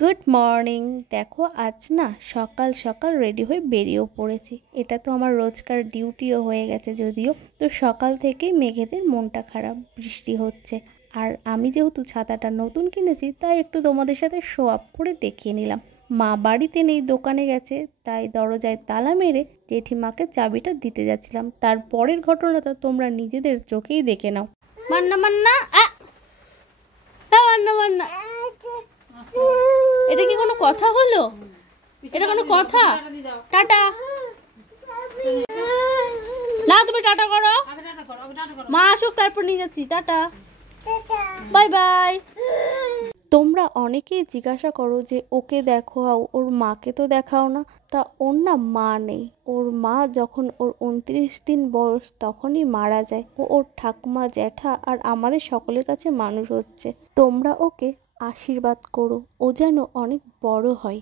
Good morning. দেখো আজ না সকাল সকাল রেডি হয়ে বেরিয়েও পড়েছি। এটা তো আমার রোজকার ডিউটিও হয়ে গেছে যদিও। তো সকাল থেকেই মেঘেদের মনটা খারাপ, বৃষ্টি হচ্ছে। আর আমি যেহেতু ছাতাটা নতুন কিনেছি তাই একটু তোমাদের সাথে শো আপ করে দেখিয়ে নিলাম। মা বাড়িতে নেই, দোকানে গেছে, তাই দরজায় তালা মেরে জেঠিমাকে চাবিটা দিতে যাচ্ছিলাম। তারপরের ঘটনাটা তোমরা নিজেদের চোখেই দেখে নাও। মান্না মান্না মান্না মান্না, এটা কি কোনো কথা হলো? এটা কোনো কথা? টাটা না, তুমি টাটা করো। মা আসুক তারপর নিয়ে যাচ্ছি। Tata, bye bye. তোমরা অনেকেই জিজ্ঞাসা করো যে ওকে দেখো, ওর মাকে তো দেখাও না। তা ওর না মা নেই। ওর মা যখন ওর 29 দিন বয়স তখনই মারা যায়। ওর ঠাকুমা, জ্যাঠা আর আমাদের সকলের কাছে মানুষ হচ্ছে। তোমরা ওকে আশীর্বাদ করো, ও যেন অনেক বড় হয়।